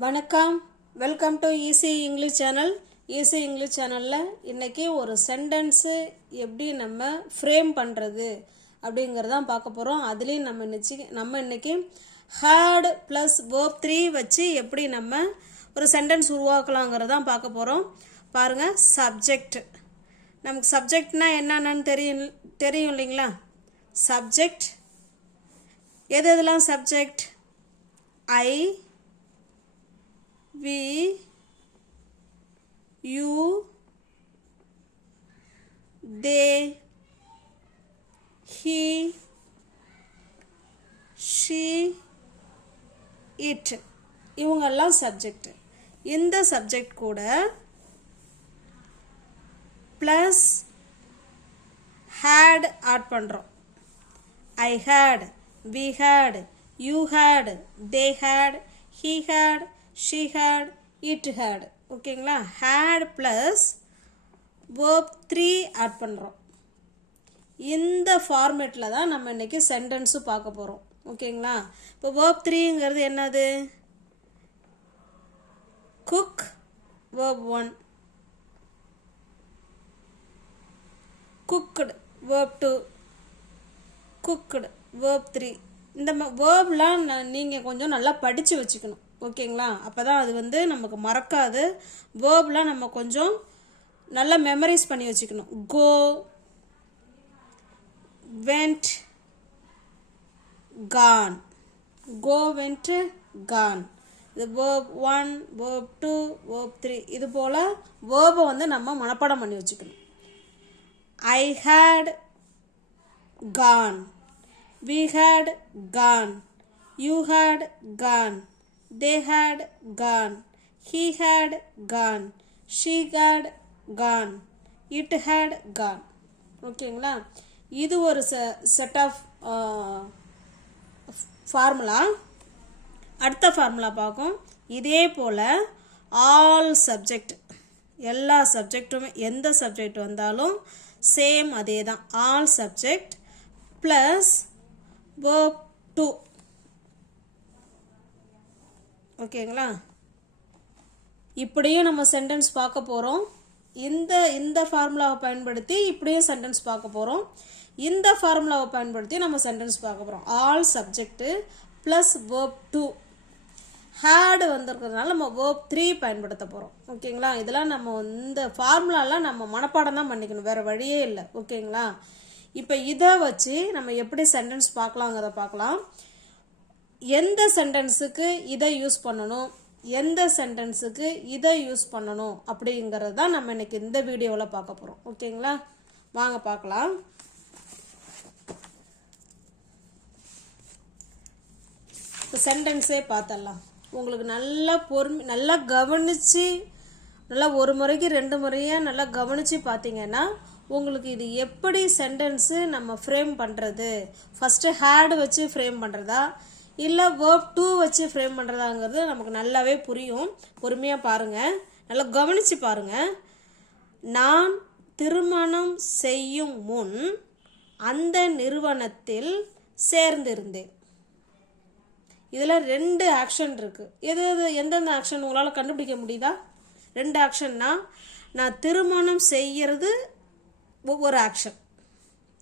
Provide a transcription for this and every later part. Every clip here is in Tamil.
வணக்கம். Welcome to easy English channel easy English சேனலில் இன்றைக்கி ஒரு சென்டென்ஸு எப்படி நம்ம ஃப்ரேம் பண்ணுறது அப்படிங்கிறதான் பார்க்க போகிறோம் அதுலேயும் நம்ம நிச்சி நம்ம இன்றைக்கி ஹேர்ட் ப்ளஸ் வேர்ப் த்ரீ வச்சு எப்படி நம்ம ஒரு சென்டென்ஸ் உருவாக்கலாங்கிறதான் பார்க்க போகிறோம் பாருங்கள் சப்ஜெக்ட் நமக்கு சப்ஜெக்ட்னா என்னென்னு தெரியும் தெரியும் இல்லைங்களா? சப்ஜெக்ட் எது எதெல்லாம் subject I we you they he she it இவங்கெல்லாம் சப்ஜெக்ட் இந்த சப்ஜெக்ட் கூட ப்ளஸ் ஹேட் ஆட் பண்ணுறோம் I had we had you had they had he had she had it had ஓகேங்களா had plus verb three add பண்ணுறோம் இந்த ஃபார்மேட்டில் தான் நம்ம இன்றைக்கி சென்டென்ஸும் பார்க்க போகிறோம் ஓகேங்களா இப்போ வேர்ப் த்ரீங்கிறது என்னது? Cook verb one cooked verb two cooked verb three இந்த வேர்ப்லாம் நீங்கள் கொஞ்சம் நல்லா படித்து வச்சுக்கணும். ஓகேங்களா? அப்போ தான் அது வந்து நமக்கு மறக்காது. வேர்ப்லாம் நம்ம கொஞ்சம் நல்லா மெமரைஸ் பண்ணி வச்சுக்கணும். Go went gone go went gone இது verb one verb two verb three இது போல் வேர்பை வந்து நம்ம மனப்பாடம் பண்ணி வச்சுக்கணும். I had gone we had gone you had gone They had gone. He had gone. She had gone. It had gone. ஓகேங்களா இது ஒரு செட் ஆஃப் ஃபார்முலா அடுத்த ஃபார்முலா பார்க்கும் இதே போல் ஆல் சப்ஜெக்ட் எல்லா சப்ஜெக்ட்டுமே எந்த சப்ஜெக்ட் வந்தாலும் சேம் அதே தான் all subject plus verb two ஓகேங்களா? இப்படியும் நம்ம சென்டென்ஸ் பார்க்க போகிறோம் இந்த இந்த ஃபார்முலாவை பயன்படுத்தி இப்படியும் சென்டென்ஸ் பார்க்க போகிறோம் இந்த ஃபார்முலாவை பயன்படுத்தி நம்ம சென்டென்ஸ் பார்க்க போகிறோம் all subject plus verb two had வந்திருக்கிறதுனால நம்ம வேர்ப் த்ரீ பயன்படுத்த போகிறோம் ஓகேங்களா? இதெல்லாம் நம்ம இந்த ஃபார்முலாலாம் நம்ம மனப்பாடம் தான் பண்ணிக்கணும். வேறு வழியே இல்லை. ஓகேங்களா? இப்போ இதை வச்சு நம்ம எப்படி சென்டென்ஸ் பார்க்கலாங்கிறத பார்க்கலாம். எந்த சென்டென்ஸுக்கு இதை யூஸ் பண்ணணும்? எந்த சென்டென்ஸுக்கு இதை யூஸ் பண்ணணும்? அப்படிங்கிறது தான் நம்ம இன்னைக்கு இந்த வீடியோவில் பார்க்க போகிறோம் ஓகேங்களா? வாங்க பார்க்கலாம். இப்போ சென்டென்ஸே பார்த்துடலாம். உங்களுக்கு நல்லா பொறுமை நல்லா கவனித்து நல்லா ஒரு முறைக்கு ரெண்டு முறையாக நல்லா கவனித்து பார்த்தீங்கன்னா உங்களுக்கு இது எப்படி சென்டென்ஸு நம்ம ஃப்ரேம் பண்ணுறது ஃபஸ்ட்டு ஹேடு வச்சு ஃப்ரேம் பண்ணுறதா இல்லை வேர்ப் டூ வச்சு ஃப்ரேம் பண்ணுறதாங்கிறது நமக்கு நல்லாவே புரியும். பொறுமையாக பாருங்கள் நல்லா கவனித்து பாருங்கள் நான் திருமணம் செய்யும் முன் அந்த நிறுவனத்தில் சேர்ந்திருந்தேன். இதில் ரெண்டு ஆக்ஷன் இருக்குது எது எது எந்தெந்த ஆக்ஷன் உங்களால் கண்டுபிடிக்க முடியுதா? ரெண்டு ஆக்ஷன்னா நான் திருமணம் செய்கிறது ஒவ்வொரு ஆக்ஷன்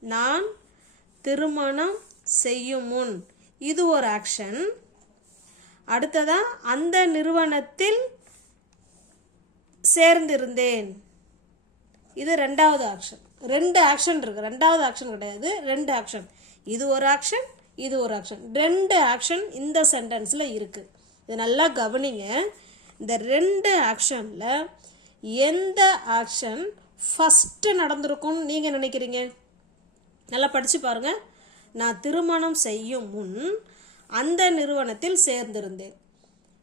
நான் திருமணம் செய்யும் முன் இது ஒரு ஆக்ஷன் அடுத்ததா அந்த நிறுவனத்தில் சேர்ந்திருந்தேன். இது ரெண்டாவது ஆக்ஷன் ரெண்டு ஆக்ஷன் இருக்குது ரெண்டாவது ஆக்ஷன் கிடையாது. ரெண்டு ஆக்ஷன் இது ஒரு ஆக்ஷன் இது ஒரு ஆக்ஷன் ரெண்டு ஆக்ஷன் இந்த சென்டென்ஸில் இருக்குது இது நல்லா கவனிங்க. இந்த ரெண்டு ஆக்ஷனில் எந்த ஆக்ஷன் ஃபஸ்ட்டு நடந்திருக்கும்னு நீங்கள் நினைக்கிறீங்க? நல்லா படித்து பாருங்கள் நான் திருமணம் செய்யும் முன் அந்த நிறுவனத்தில் சேர்ந்திருந்தேன்.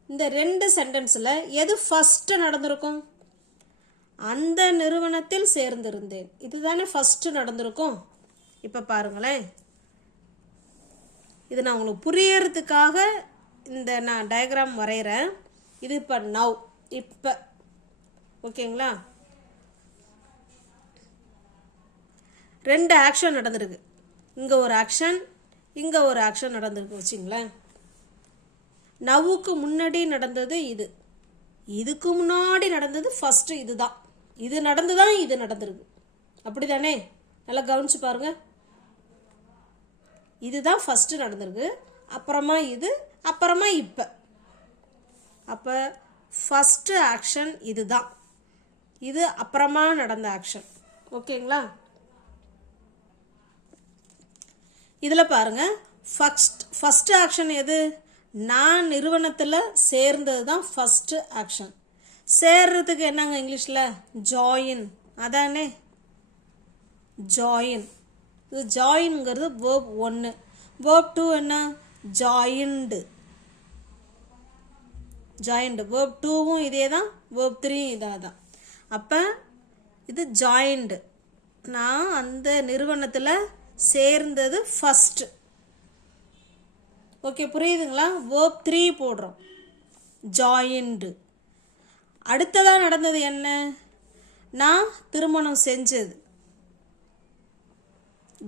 இந்த ரெண்டு சென்டென்ஸில் எது ஃபஸ்ட்டு நடந்திருக்கும்? அந்த நிறுவனத்தில் சேர்ந்திருந்தேன். இதுதானே ஃபஸ்ட்டு நடந்திருக்கும்? இப்போ பாருங்களேன். இது நான் உங்களுக்கு புரியறதுக்காக இந்த நான் டயக்ராம் வரைகிறேன் இது இப்போ நவ் இப்போ. ஓகேங்களா? ரெண்டு ஆக்ஷன் நடந்திருக்கு. இங்கே ஒரு ஆக்ஷன் இங்கே ஒரு ஆக்ஷன் நடந்திருக்கு வச்சுங்களேன். நவுக்கு முன்னாடி நடந்தது இது. இதுக்கு முன்னாடி நடந்தது ஃபஸ்ட்டு இதுதான். இது நடந்து தான் இது நடந்திருக்கு. அப்படி தானே நல்லா கவனிச்சு பாருங்க. இதுதான் ஃபஸ்ட்டு நடந்திருக்கு. அப்புறமா இது அப்புறமா இப்போ. அப்போ ஃபஸ்ட்டு ஆக்ஷன் இது தான் இது அப்புறமா நடந்த ஆக்ஷன் ஓகேங்களா? இதில் பாருங்க. ஃபஸ்ட் ஃபஸ்ட்டு ஆக்ஷன் எது? நான் நிறுவனத்தில் சேர்ந்தது தான் ஃபஸ்ட்டு ஆக்ஷன் சேர்றதுக்கு என்னங்க இங்கிலீஷில்? ஜாயின் அதானே? ஜாயின் இது ஜாயின்ங்கிறது வேர்ப் ஒன்று வேர்ப் டூ என்ன? ஜாயின்டு ஜாயின்டு வேர்ப் டூவும் இதே தான் வேர்ப் த்ரீயும் இதாக தான் அப்போ இது ஜாயின்டு நான் அந்த நிறுவனத்தில் சேர்ந்தது ஃபஸ்ட்டு ஓகே புரியுதுங்களா? வேர்ப் த்ரீ போடுறோம். ஜாயிண்டு அடுத்ததாக நடந்தது என்ன? நான் திருமணம் செஞ்சது.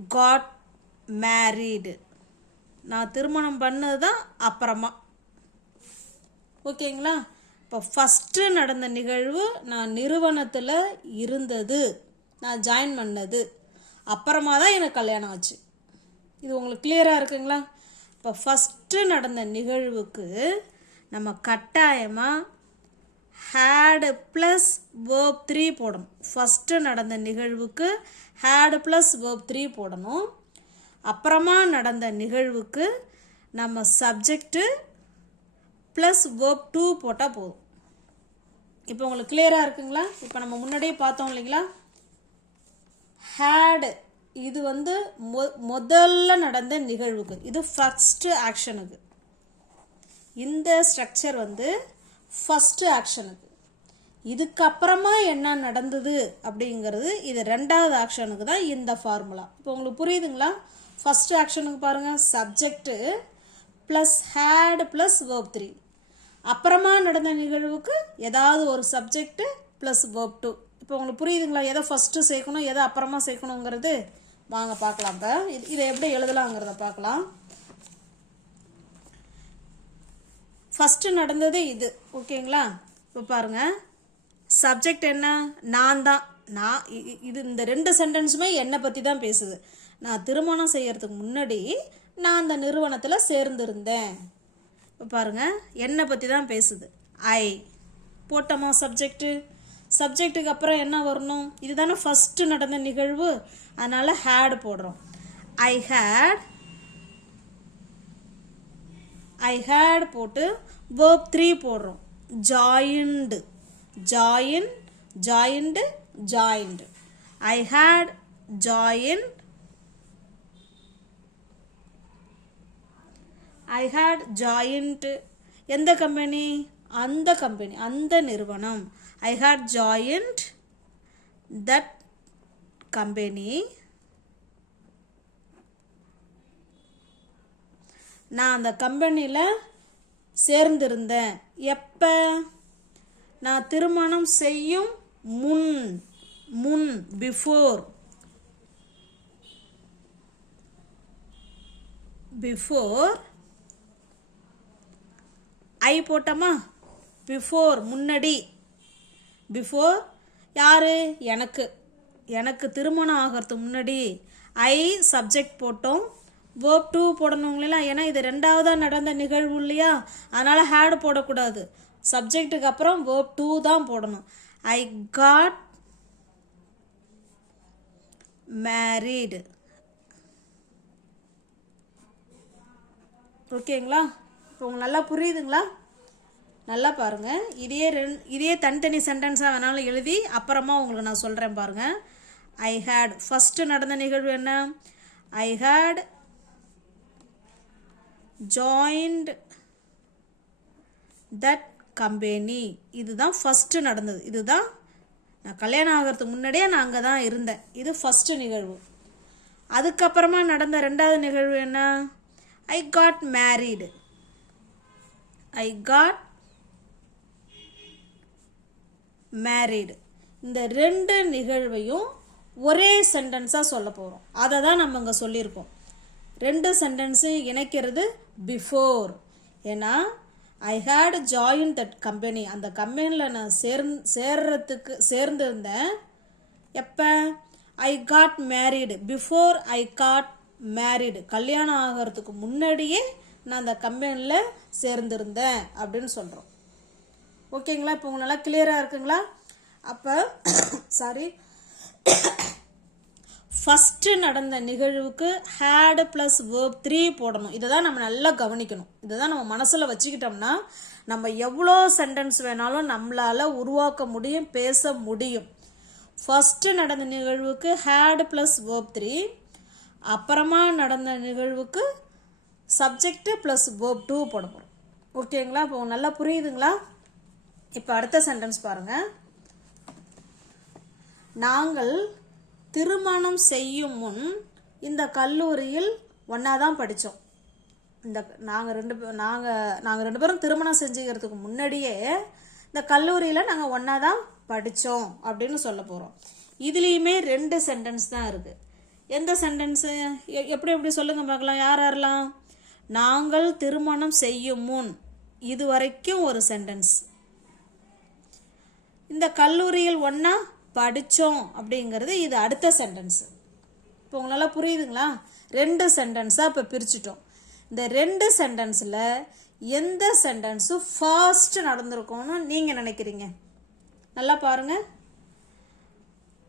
காட் மேரீடு நான் திருமணம் பண்ணது தான் அப்புறமா. ஓகேங்களா இப்போ ஃபஸ்ட்டு நடந்த நிகழ்வு நான் நிறுவனத்தில் இருந்தது. நான் ஜாயின் பண்ணது. அப்புறமா தான் எனக்கு கல்யாணம் ஆச்சு. இது உங்களுக்கு கிளியராக இருக்குங்களா? இப்போ ஃபஸ்ட்டு நடந்த நிகழ்வுக்கு நம்ம கட்டாயமாக ஹேடு ப்ளஸ் வேர்ப் த்ரீ போடணும். ஃபஸ்ட்டு நடந்த நிகழ்வுக்கு ஹேடு ப்ளஸ் வேர்ப் த்ரீ போடணும். அப்புறமா நடந்த நிகழ்வுக்கு நம்ம சப்ஜெக்ட்டு ப்ளஸ் வேர்ப் டூ போட்டால் போதும். இப்போ உங்களுக்கு கிளியராக இருக்குங்களா? இப்போ நம்ம முன்னாடியே பார்த்தோம் இல்லைங்களா? ஹேடு இது வந்து மொ முதல்ல நடந்த நிகழ்வுக்கு இது ஃபஸ்ட்டு ஆக்ஷனுக்கு இந்த ஸ்ட்ரக்சர் வந்து ஃபஸ்ட்டு ஆக்ஷனுக்கு இதுக்கப்புறமா என்ன நடந்தது அப்படிங்கிறது இது ரெண்டாவது ஆக்ஷனுக்கு தான் இந்த ஃபார்முலா இப்போ உங்களுக்கு புரியுதுங்களா? ஃபஸ்ட்டு ஆக்ஷனுக்கு பாருங்கள் subject plus had plus verb three அப்புறமா நடந்த நிகழ்வுக்கு ஏதாவது ஒரு சப்ஜெக்ட்டு ப்ளஸ் வேர்ப் டூ இப்போ உங்களுக்கு புரியுதுங்களா? எதை ஃபஸ்ட்டு சேர்க்கணும் எதை அப்புறமா சேர்க்கணுங்கிறது? வாங்க பார்க்கலாம். இப்போ இது இதை எப்படி எழுதலாங்கிறத பார்க்கலாம். ஃபஸ்ட்டு நடந்தது இது. ஓகேங்களா? இப்போ பாருங்கள் சப்ஜெக்ட் என்ன? நான் தான். நான் இது இந்த ரெண்டு சென்டென்ஸுமே என்னை பற்றி தான் பேசுது. நான் திருமணம் செய்கிறதுக்கு முன்னாடி நான் அந்த நிறுவனத்தில் சேர்ந்திருந்தேன். இப்போ பாருங்கள் என்னை பற்றி தான் பேசுது. ஐ போட்டோமா சப்ஜெக்ட்டு சப்ஜெக்ட்டுக்கு அப்புறம் என்ன வரணும்? இதுதானே ஃபஸ்ட்டு நடந்த நிகழ்வு. அதனால் ஹேட் போடுறோம். ஐ ஹேட் ஐ ஹேட் போட்டு வேர்ப் த்ரீ போடுறோம். Joined join joined joined I had join I had joined எந்த கம்பெனி அந்த கம்பெனி அந்த நிறுவனம். I had joined that company நான் அந்த கம்பெனியில் சேர்ந்திருந்தேன். எப்போ? நான் திருமணம் செய்யும் முன் முன் பிஃபோர் பிஃபோர் ஐ போட்டோமா? பிஃபோர் முன்னாடி. பிஃபோர் யார்? எனக்கு. எனக்கு திருமணம் ஆகிறதுக்கு முன்னாடி ஐ சப்ஜெக்ட் போட்டோம். வேர்ப் டூ போடணுங்களா ஏன்னா இது ரெண்டாவதாக நடந்த நிகழ்வு இல்லையா? அதனால் ஹேடு போடக்கூடாது. சப்ஜெக்ட்டுக்கு அப்புறம் வேர்ப் டூ தான் போடணும். ஐ காட் மேரீடு ஓகேங்களா உங்களுக்கு நல்லா புரியுதுங்களா? நல்லா பாருங்கள் இதே ரெண் இதே தனித்தனி சென்டென்ஸாக வேணாலும் எழுதி அப்புறமா உங்களுக்கு நான் சொல்கிறேன் பாருங்கள் ஐ ஹேட் ஃபஸ்ட்டு நடந்த நிகழ்வு என்ன? I had joined that company இதுதான் ஃபஸ்ட்டு நடந்தது. இதுதான் நான் கல்யாணம் ஆகிறதுக்கு முன்னாடியே நான் அங்கே தான் இருந்தேன். இது ஃபஸ்ட்டு நிகழ்வு. அதுக்கப்புறமா நடந்த ரெண்டாவது நிகழ்வு என்ன? I got married I got married இந்த ரெண்டு நிகழ்வையும் ஒரே சென்டென்ஸாக சொல்ல போகிறோம் அதை தான் நம்ம இங்கே சொல்லியிருக்கோம். ரெண்டு சென்டென்ஸையும் இணைக்கிறது பிஃபோர் ஏன்னா I had join that company அந்த கம்பெனியில் நான் சேர் சேர்றதுக்கு சேர்ந்துருந்தேன். எப்போ? I got married before I got married கல்யாணம் ஆகிறதுக்கு முன்னாடியே நான் அந்த கம்பெனியில் சேர்ந்திருந்தேன் அப்படின்னு சொல்கிறோம் ஓகேங்களா? இப்போ உங்களுக்கு நல்லா கிளியராக இருக்குங்களா? அப்போ சாரி ஃபஸ்ட்டு நடந்த நிகழ்வுக்கு ஹேடு ப்ளஸ் வேர்ப் த்ரீ போடணும். இதை தான் நம்ம நல்லா கவனிக்கணும். இதை தான் நம்ம மனசில் வச்சுக்கிட்டோம்னா நம்ம எவ்வளோ சென்டென்ஸ் வேணாலும் நம்மளால் உருவாக்க முடியும் பேச முடியும். ஃபஸ்ட்டு நடந்த நிகழ்வுக்கு ஹேடு ப்ளஸ் வேர்ப் த்ரீ அப்புறமா நடந்த நிகழ்வுக்கு சப்ஜெக்ட் ப்ளஸ் வேர்ப் டூ போட போகிறோம் ஓகேங்களா? இப்போ நல்லா புரியுதுங்களா? இப்போ அடுத்த சென்டென்ஸ் பாருங்கள் நாங்கள் திருமணம் செய்யும் முன் இந்த கல்லூரியில் ஒன்றா தான் படித்தோம் இந்த நாங்கள் ரெண்டு நாங்கள் நாங்கள் ரெண்டு பேரும் திருமணம் செஞ்சுக்கிறதுக்கு முன்னாடியே இந்த கல்லூரியில் நாங்கள் ஒன்றா தான் படித்தோம் அப்படின்னு சொல்ல போகிறோம் இதுலேயுமே ரெண்டு சென்டென்ஸ் தான் இருக்குது எந்த சென்டென்ஸு எப்படி எப்படி சொல்லுங்கள் பார்க்கலாம். யார் யாரெல்லாம்? நாங்கள் திருமணம் செய்யும் முன் இது வரைக்கும் ஒரு சென்டென்ஸ் இந்த கல்லூரியில் ஒன்றா படித்தோம் அப்படிங்கிறது இது அடுத்த சென்டென்ஸு இப்போ உங்களால் புரியுதுங்களா? ரெண்டு சென்டென்ஸாக இப்போ பிரிச்சுட்டோம். இந்த ரெண்டு சென்டென்ஸில் எந்த சென்டென்ஸு ஃபாஸ்ட்டு நடந்திருக்கும்னு நீங்கள் நினைக்கிறீங்க? நல்லா பாருங்கள்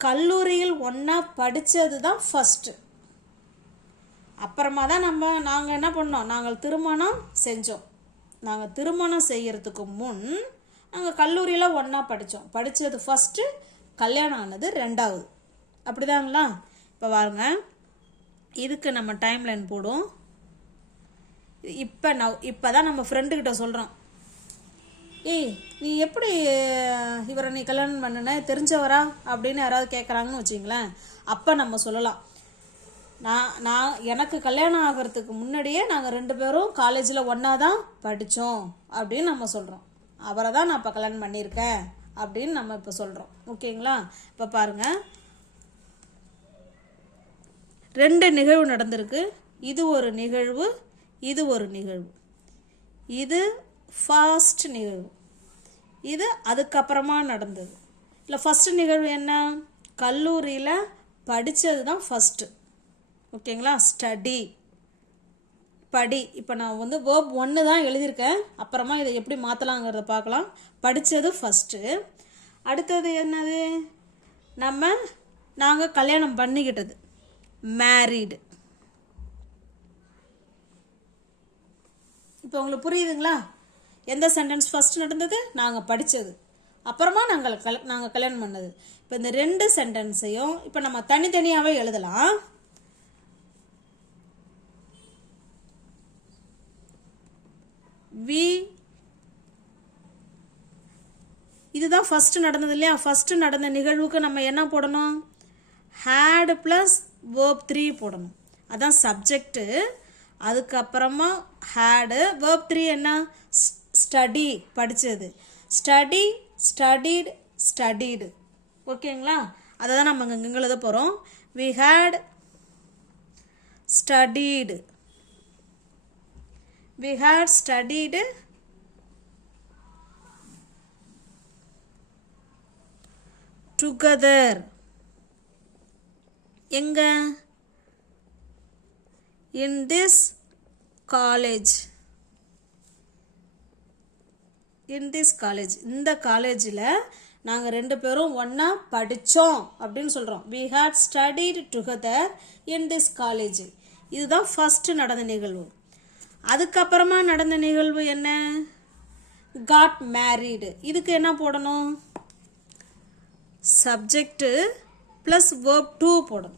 கல்லூரியில் ஒன்றா படித்தது தான் ஃபஸ்ட்டு அப்புறமா தான் நம்ம நாங்கள் என்ன பண்ணோம்? நாங்கள் திருமணம் செஞ்சோம். நாங்கள் திருமணம் செய்கிறதுக்கு முன் நாங்கள் கல்லூரியில் ஒன்றா படித்தோம் படித்தது ஃபஸ்ட்டு கல்யாணம் ஆனது ரெண்டாவது. அப்படிதாங்களா? இப்போ பாருங்க. இதுக்கு நம்ம டைம் லைன் போடும் இப்போ நான் இப்போ தான் நம்ம ஃப்ரெண்டுக்கிட்ட சொல்கிறோம் ஏய் நீ எப்படி இவரை நீ கல்யாணம் பண்ணுன? தெரிஞ்சவரா? அப்படின்னு யாராவது கேட்குறாங்கன்னு வச்சிங்களேன் அப்போ நம்ம சொல்லலாம். நான் நான் எனக்கு கல்யாணம் ஆகிறதுக்கு முன்னாடியே நாங்கள் ரெண்டு பேரும் காலேஜில் ஒன்றா தான் படித்தோம் அப்படின்னு நம்ம சொல்கிறோம் அவரை தான் நான் இப்போ கல்யாணம் பண்ணியிருக்கேன் அப்படின்னு நம்ம இப்போ சொல்கிறோம் ஓகேங்களா? இப்போ பாருங்கள் ரெண்டு நிகழ்வு நடந்திருக்கு. இது ஒரு நிகழ்வு இது ஒரு நிகழ்வு. இது ஃபாஸ்ட் நிகழ்வு. இது அதுக்கப்புறமா நடந்தது. இல்லை ஃபஸ்ட்டு நிகழ்வு என்ன? கல்லூரியில் படித்தது தான் ஃபஸ்ட்டு ஓகேங்களா? ஸ்டடி படி. இப்போ நான் வந்து வேர்ப் ஒன்று தான் எழுதியிருக்கேன். அப்புறமா இதை எப்படி மாற்றலாங்கிறத பார்க்கலாம். படித்தது ஃபஸ்ட்டு அடுத்தது என்னது? நம்ம நாங்கள் கல்யாணம் பண்ணிக்கிட்டது. மேரீடு இப்போ உங்களுக்கு புரியுதுங்களா? எந்த சென்டென்ஸ் ஃபஸ்ட் நடந்தது? நாங்கள் படித்தது அப்புறமா நாங்கள் கல் நாங்கள் கல்யாணம் பண்ணது. இப்போ இந்த ரெண்டு சென்டென்ஸையும் இப்போ நம்ம தனித்தனியாகவே எழுதலாம். வி இதுதான் ஃபஸ்ட்டு நடந்தது இல்லையா? ஃபஸ்ட்டு நடந்த நிகழ்வுக்கு நம்ம என்ன போடணும்? ஹேடு ப்ளஸ் வேர்ப் த்ரீ போடணும். அதான் சப்ஜெக்ட்டு அதுக்கப்புறமா ஹேடு வேர்ப் த்ரீ என்ன? ஸ்டடி படித்தது ஸ்டடி ஸ்டடிடு ஸ்டடிடு ஓகேங்களா அதை தான் நம்ம இங்கே எழுத போகிறோம் we had studied we had studied together எங்க in this college in this college இந்த காலேஜில் நாங்கள் ரெண்டு பேரும் ஒன்றா படித்தோம் அப்படின்னு சொல்கிறோம் we had studied together in this college இதுதான் ஃபஸ்ட்டு நடந்த நிகழ்வு அதுக்கப்புறமா நடந்த நிகழ்வு என்ன? காட் மேரீடு இதுக்கு என்ன போடணும்? சப்ஜெக்டு ப்ளஸ் வேர்ப் டூ போடணும்.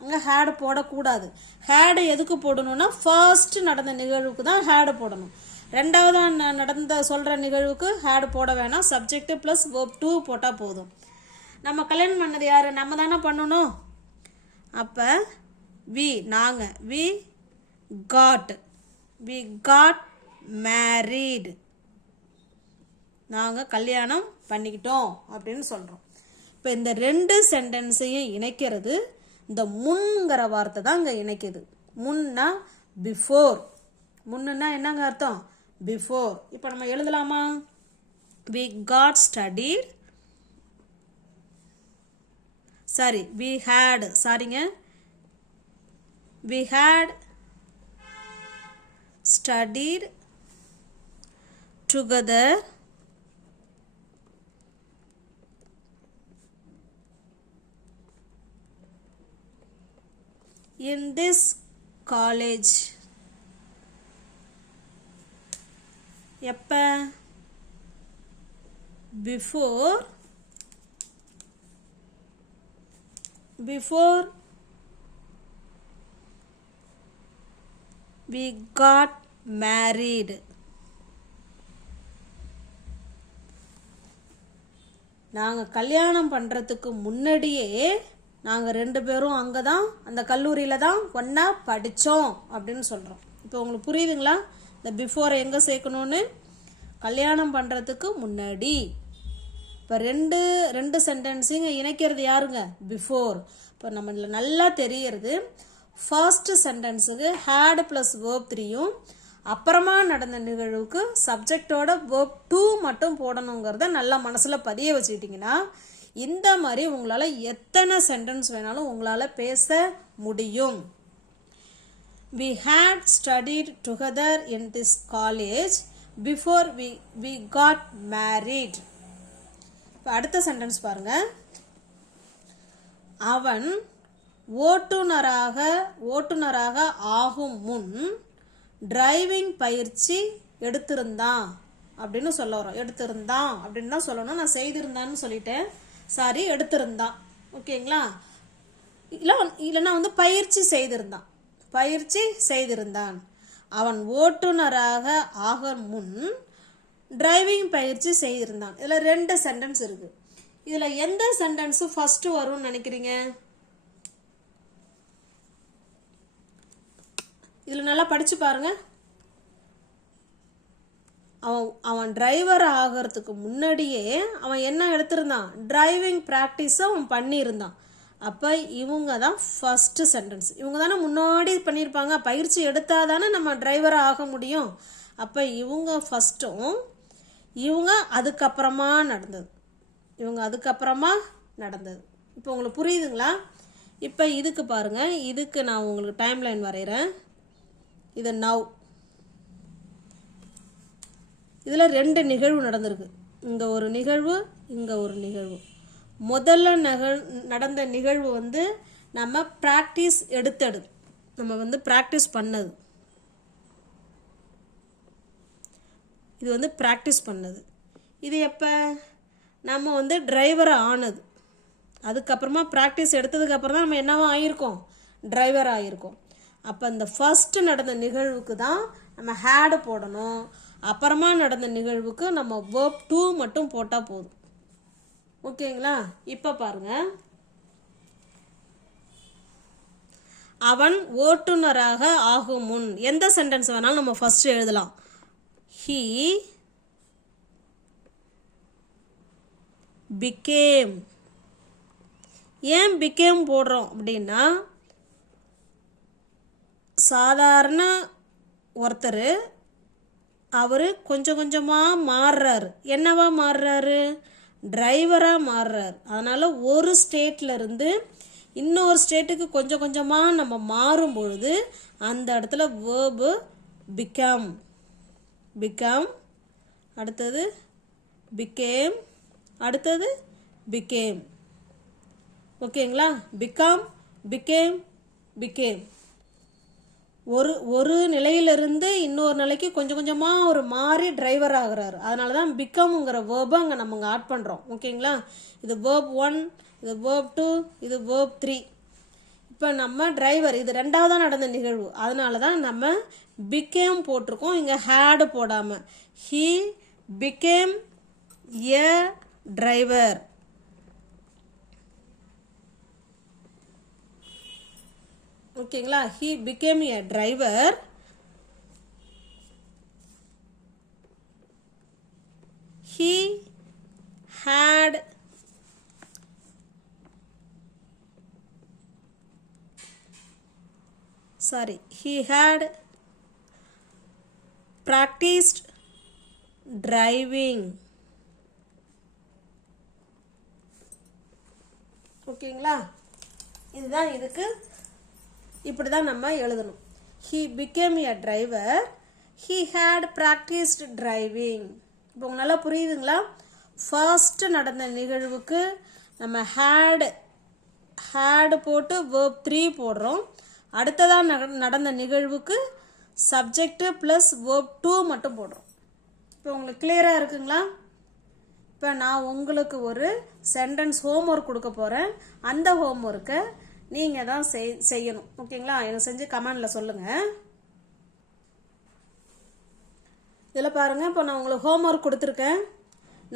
அங்கே ஹேடு போடக்கூடாது. ஹேடு எதுக்கு போடணும்னா ஃபர்ஸ்ட் நடந்த நிகழ்வுக்கு தான் ஹேடு போடணும். ரெண்டாவதாக ந- நடந்த சொல்கிற நிகழ்வுக்கு ஹேடு போட வேணாம். சப்ஜெக்ட் ப்ளஸ் வேர்ப் டூ போட்டால் போதும். நம்ம கல்யாணம் பண்ணது யார்? நம்ம தானே பண்ணணும். அப்போ வி நாங்கள் we got we got married நாங்கள் கல்யாணம் பண்ணிக்கிட்டோம் அப்படின்னு சொல்கிறோம் இப்போ இந்த ரெண்டு சென்டென்ஸையும் இணைக்கிறது இந்த முன்ங்கிற வார்த்தை தான் இங்கே இணைக்குது. முன்னா பிஃபோர் முன்னுன்னா என்னங்க அர்த்தம்? பிஃபோர் இப்போ நம்ம எழுதலாமா? We got studied sorry we had சாரிங்க we had studied together in this college எப்ப before before we got married நாங்கள் கல்யாணம் பண்ணுறதுக்கு முன்னாடியே நாங்கள் ரெண்டு பேரும் அங்கே தான் அந்த கல்லூரியில் தான் ஒன்றா படித்தோம் அப்படின்னு சொல்கிறோம் இப்போ உங்களுக்கு புரியுதுங்களா? இந்த பிஃபோரை எங்கே சேர்க்கணும்னு? கல்யாணம் பண்ணுறதுக்கு முன்னாடி. இப்போ ரெண்டு ரெண்டு சென்டென்ஸையும் இணைக்கிறது யாருங்க? பிஃபோர் இப்போ நம்ம நல்லா தெரியறது ஃபர்ஸ்ட் சென்டென்ஸுக்கு ஹேடு ப்ளஸ் வேர்ப் த்ரீயும் அப்புறமா நடந்த நிகழ்வுக்கு சப்ஜெக்டோட வேர்ப் டூ மட்டும் போடணுங்கிறத நல்லா மனசில் பதிய வச்சுக்கிட்டிங்கன்னா இந்த மாதிரி உங்களால் எத்தனை சென்டென்ஸ் வேணாலும் உங்களால் பேச முடியும். We had studied together in this college before we we got married இப்போ அடுத்த சென்டென்ஸ் பாருங்கள் அவன் ஓட்டுநராக ஓட்டுநராக ஆகும் முன் டிரைவிங் பயிற்சி எடுத்திருந்தான் அப்படின்னு சொல்ல வரோம் எடுத்திருந்தான் அப்படின்னு தான் சொல்லணும். நான் செய்திருந்தான்னு சொல்லிட்டேன். சாரி எடுத்திருந்தான். ஓகேங்களா? இல்லை இல்லைன்னா வந்து பயிற்சி செய்திருந்தான். பயிற்சி செய்திருந்தான். அவன் ஓட்டுநராக ஆக முன் டிரைவிங் பயிற்சி செய்திருந்தான். இதில் ரெண்டு சென்டென்ஸ் இருக்குது இதில் எந்த சென்டென்ஸு ஃபஸ்ட்டு வரும்னு நினைக்கிறீங்க? இதில் நல்லா படித்து பாருங்க. அவன் அவன் டிரைவர் ஆகிறதுக்கு முன்னாடியே அவன் என்ன எடுத்திருந்தான்? டிரைவிங் ப்ராக்டிஸை அவன் பண்ணியிருந்தான். அப்போ இவங்க தான் ஃபஸ்ட்டு சென்டென்ஸ் இவங்க தானே முன்னாடி பண்ணியிருப்பாங்க. பயிற்சி எடுத்தால் தானே நம்ம டிரைவராக ஆக முடியும். அப்போ இவங்க ஃபஸ்ட்டும் இவங்க அதுக்கப்புறமா நடந்தது. இவங்க அதுக்கப்புறமா நடந்தது. இப்போ உங்களுக்கு புரியுதுங்களா? இப்போ இதுக்கு பாருங்கள் இதுக்கு நான் உங்களுக்கு டைம் லைன் வரைகிறேன் இது நவ் இதில் ரெண்டு நிகழ்வு நடந்திருக்கு. இங்கே ஒரு நிகழ்வு இங்கே ஒரு நிகழ்வு. முதல்ல நகழ் நடந்த நிகழ்வு வந்து நம்ம ப்ராக்டிஸ் எடுத்தது. நம்ம வந்து ப்ராக்டிஸ் பண்ணது. இது வந்து ப்ராக்டிஸ் பண்ணது. இது எப்போ? நம்ம வந்து டிரைவரை ஆனது. அதுக்கப்புறமா ப்ராக்டிஸ் எடுத்ததுக்கப்புறம் தான் நம்ம என்னவோ ஆகியிருக்கோம் டிரைவர் ஆகியிருக்கோம் அப்போ இந்த ஃபஸ்ட்டு நடந்த நிகழ்வுக்கு தான் நம்ம ஹேடு போடணும். அப்புறமா நடந்த நிகழ்வுக்கு நம்ம வேர்ப் டூ மட்டும் போட்டால் போதும். ஓகேங்களா இப்போ பாருங்க. அவன் ஓட்டுநராக ஆகும் முன் எந்த சென்டென்ஸ் வேணாலும் நம்ம ஃபர்ஸ்ட் எழுதலாம். ஹீ பிகேம் ஏன் பிகேம் போடுறோம் அப்படின்னா சாதாரண ஒருத்தர் அவர் கொஞ்சம் கொஞ்சமாக மாறுறாரு. என்னவா மாறுறாரு? டிரைவராக மாறுறாரு. அதனால் ஒரு ஸ்டேட்லேருந்து இன்னொரு ஸ்டேட்டுக்கு கொஞ்சம் கொஞ்சமாக நம்ம மாறும் பொழுது அந்த இடத்துல வேர்பு பிகம் பிகம் அடுத்தது பிகேம் அடுத்தது பிகேம் ஓகேங்களா? பிகாம் பிகேம் பிகேம் ஒரு ஒரு நிலையிலிருந்து இன்னொரு நிலைக்கு கொஞ்சம் கொஞ்சமாக ஒரு மாறி டிரைவர் ஆகுறாரு. அதனால தான் பிகம்ங்கிற வேர்பை அங்கே நம்ம இங்கே ஆட் பண்ணுறோம் ஓகேங்களா? இது வேர்ப் ஒன் இது வேர்ப் டூ இது வேர்ப் த்ரீ இப்போ நம்ம டிரைவர் இது ரெண்டாவதாக நடந்த நிகழ்வு. அதனால தான் நம்ம பிகேம் போட்டிருக்கோம். இங்கே ஹேடு போடாமல் ஹீ பிகேம் எ டிரைவர் ஓகேங்களா? He became a driver he had sorry he had practiced driving. ஓகேங்களா? இதுதான் இதுக்கு இப்படி தான் நம்ம எழுதணும். He became a driver he had practised driving இப்போ உங்களுக்கு நல்லா புரியுதுங்களா? ஃபர்ஸ்ட் நடந்த நிகழ்வுக்கு நம்ம ஹேடு ஹேடு போட்டு வேர்ப் த்ரீ போடுறோம். அடுத்ததாக நட நடந்த நிகழ்வுக்கு சப்ஜெக்ட்டு ப்ளஸ் வேர்ப் டூ மட்டும் போடுறோம். இப்போ உங்களுக்கு கிளியராக இருக்குங்களா? இப்போ நான் உங்களுக்கு ஒரு சென்டென்ஸ் ஹோம்ஒர்க் கொடுக்க போகிறேன் அந்த ஹோம் ஒர்க்கை நீங்கள் தான் செய் செய்யணும். ஓகேங்களா? எனக்கு செஞ்சு கமெண்டில் சொல்லுங்கள் இதில் பாருங்கள் இப்போ நான் உங்களுக்கு ஹோம் ஒர்க் கொடுத்துருக்கேன்.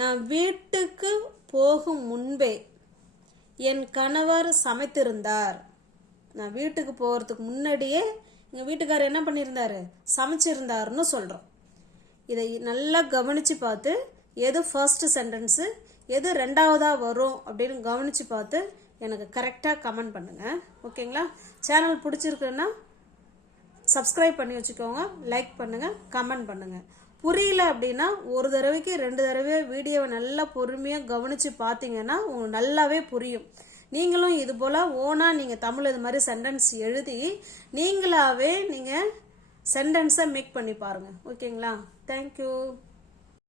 நான் வீட்டுக்கு போகும் முன்பே என் கணவர் சமைத்திருந்தார். நான் வீட்டுக்கு போகிறதுக்கு முன்னாடியே எங்கள் வீட்டுக்காரர் என்ன பண்ணியிருந்தாரு? சமைச்சிருந்தாருன்னு சொல்கிறோம் இதை நல்லா கவனித்து பார்த்து எது ஃபர்ஸ்ட் சென்டென்ஸு எது ரெண்டாவதாக வரும் அப்படின்னு கவனித்து பார்த்து எனக்கு கரெக்டாக கமெண்ட் பண்ணுங்கள் ஓகேங்களா சேனல் பிடிச்சிருக்குன்னா சப்ஸ்கிரைப் பண்ணி வச்சுக்கோங்க லைக் பண்ணுங்கள் கமெண்ட் பண்ணுங்கள் புரியல அப்படின்னா ஒரு தடவைக்கு ரெண்டு தடவை வீடியோவை நல்லா பொறுமையாக கவனித்து பார்த்தீங்கன்னா உங்களுக்கு நல்லாவே புரியும். நீங்களும் இது போல் ஓனாக நீங்கள் தமிழ் இது மாதிரி சென்டென்ஸ் எழுதி நீங்களாவே நீங்கள் சென்டென்ஸை மேக் பண்ணி பாருங்கள் ஓகேங்களா தேங்க்யூ